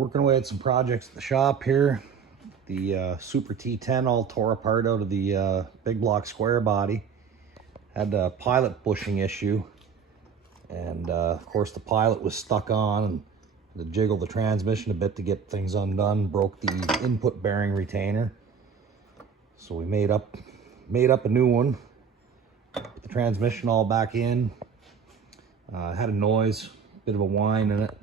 Working away at some projects at the shop here. The Super T-10 all tore apart out of the big block square body. Had a pilot bushing issue, and of course the pilot was stuck on, and to jiggle the transmission a bit to get things undone, broke the input bearing retainer. So we made up a new one, put the transmission all back in. Had a noise, bit of a whine in it.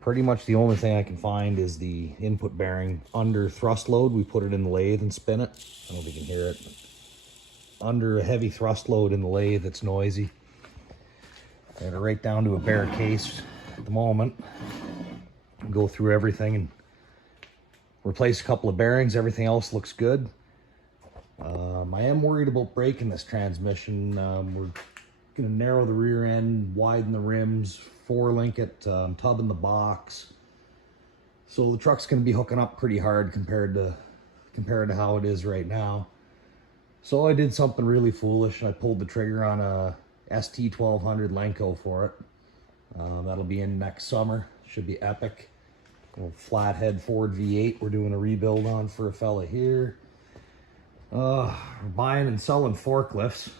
Pretty much the only thing I can find is the input bearing under thrust load. We put it in the lathe and spin it. I don't know if you can hear it. Under a heavy thrust load in the lathe, it's noisy. Got it right down to a bare case at the moment. Go through everything and replace a couple of bearings. Everything else looks good. I am worried about breaking this transmission. We're going to narrow the rear end, widen the rims, 4-link it, tub in the box. So the truck's going to be hooking up pretty hard compared to how it is right now. So I did something really foolish. I pulled the trigger on a ST1200 Lenco for it. That'll be in next summer. Should be epic. Little flathead Ford V8 we're doing a rebuild on for a fella here. We're buying and selling forklifts.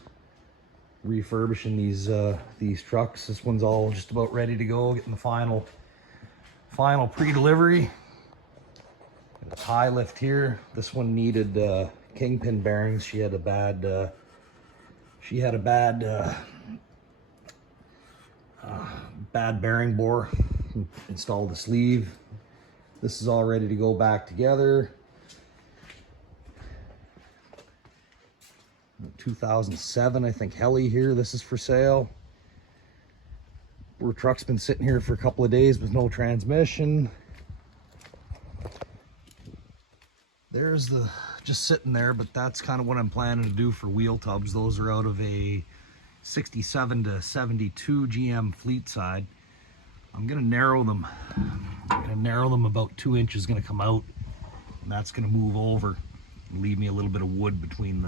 Refurbishing these trucks. This one's all just about ready to go, getting the final pre-delivery. A tie lift here. This one needed kingpin bearings. She had a bad bad bearing bore. Installed a sleeve. This is all ready to go back together. 2007, I think, heli here. This is for sale. Our truck's been sitting here for a couple of days with no transmission. There's the just sitting there, but that's kind of what I'm planning to do for wheel tubs. Those are out of a 67 to 72 GM fleet side. I'm gonna narrow them. About 2 inches gonna come out, and that's gonna move over and leave me a little bit of wood between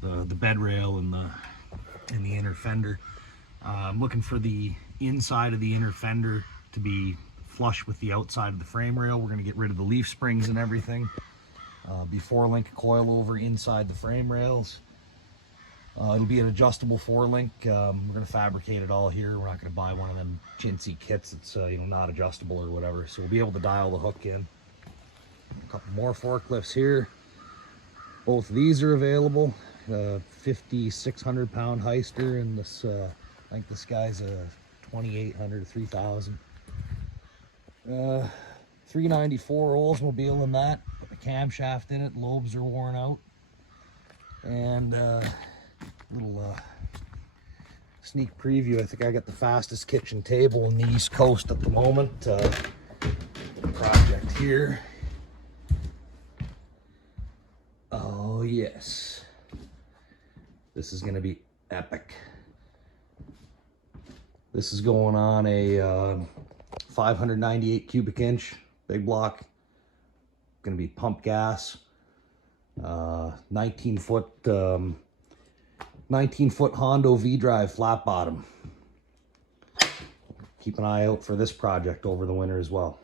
the bed rail and the inner fender. I'm looking for the inside of the inner fender to be flush with the outside of the frame rail. We're going to get rid of the leaf springs and everything. Be 4-link coilover inside the frame rails. It'll be an adjustable 4-link. We're going to fabricate it all here. We're not going to buy one of them chintzy kits that's not adjustable or whatever. So we'll be able to dial the hook in. A couple more forklifts here. Both of these are available. 5,600 pound Heister, and this I think this guy's a 2,800, 3,000. 394 Oldsmobile in that. Put the camshaft in it. Lobes are worn out. And little sneak preview. I think I got the fastest kitchen table in the East Coast at the moment. Project here. Oh yes. This is going to be epic. This is going on a 598 cubic inch big block. Going to be pump gas. 19 foot Hondo V-Drive flat bottom. Keep an eye out for this project over the winter as well.